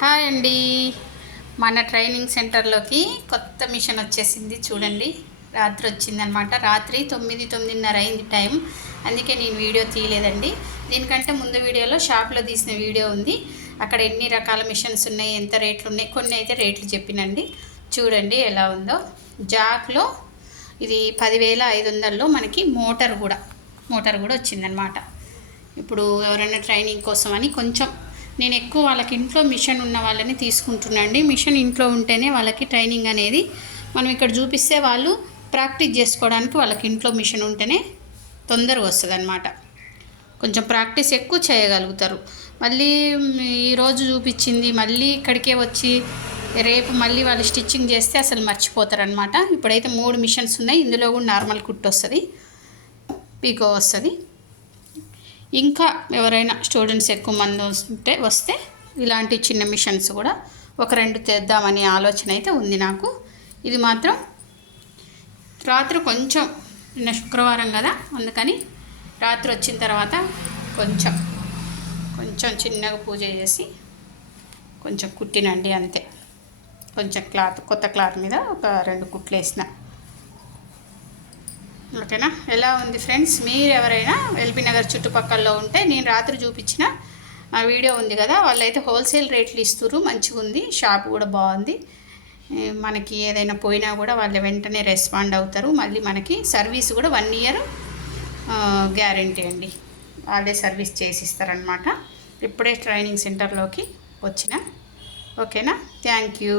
Hi అండి. మన training సెంటర్లోకి కొత్త మిషన్ వచ్చేసింది చూడండి. రాత్రి వచ్చిందనమాట. రాత్రి 9:30 అయింది టైం. అందుకే నేను వీడియో తీయలేదండి. దీనికంటే ముందు వీడియోలో షాప్లో తీసిన వీడియో ఉంది. అక్కడ ఎన్ని రకాల మిషన్స్ ఉన్నాయి, ఎంత రేట్లు ఉన్నాయి, కొన్ని అయితే రేట్లు చెప్పినండి. చూడండి ఎలా ఉందో. జాక్లో ఇది 10,500లో మనకి మోటార్ కూడా వచ్చిందనమాట. ఇప్పుడు ఎవరైనా ట్రైనింగ్ కోసం అని కొంచెం నేను ఎక్కువ వాళ్ళకి ఇంట్లో మిషన్ ఉన్న వాళ్ళని తీసుకుంటున్నాండి. మిషన్ ఇంట్లో ఉంటేనే వాళ్ళకి ట్రైనింగ్ అనేది మనం ఇక్కడ చూపిస్తే వాళ్ళు ప్రాక్టీస్ చేసుకోవడానికి వాళ్ళకి ఇంట్లో మిషన్ ఉంటేనే తొందరగా వస్తుంది అనమాట. కొంచెం ప్రాక్టీస్ ఎక్కువ చేయగలుగుతారు. మళ్ళీ ఈరోజు చూపించింది మళ్ళీ ఇక్కడికే వచ్చి రేపు మళ్ళీ వాళ్ళు స్టిచ్చింగ్ చేస్తే అసలు మర్చిపోతారనమాట. ఇప్పుడైతే 3 మిషన్స్ ఉన్నాయి. ఇందులో కూడా నార్మల్ కుట్టు వస్తుంది, పీకో వస్తుంది. ఇంకా ఎవరైనా స్టూడెంట్స్ ఎక్కువ మంది వస్తే ఇలాంటి చిన్న మిషన్స్ కూడా 1-2 తెద్దామనే ఆలోచన అయితే ఉంది నాకు. ఇది మాత్రం రాత్రి కొంచెం నిన్న శుక్రవారం కదా, అందుకని రాత్రి వచ్చిన తర్వాత కొంచెం చిన్నగా పూజ చేసి కొంచెం కుట్టినండి అంతే. కొంచెం కొత్త క్లాత్ మీద ఒక 2 కుట్లు వేసిన. ఓకేనా? ఎలా ఉంది ఫ్రెండ్స్? మీరు ఎవరైనా ఎల్బీ నగర్ చుట్టుపక్కల ఉంటే నేను రాత్రి చూపించిన వీడియో ఉంది కదా, వాళ్ళైతే హోల్సేల్ రేట్లు ఇస్తున్నారు. మంచిగా ఉంది, షాప్ కూడా బాగుంది. మనకి ఏదైనా పోయినా కూడా వాళ్ళు వెంటనే రెస్పాండ్ అవుతారు. మళ్ళీ మనకి సర్వీస్ కూడా 1 ఇయర్ గ్యారంటీ అండి. వాళ్ళే సర్వీస్ చేసిస్తారనమాట. ఇప్పుడే ట్రైనింగ్ సెంటర్లోకి వచ్చిన. ఓకేనా? Thank you.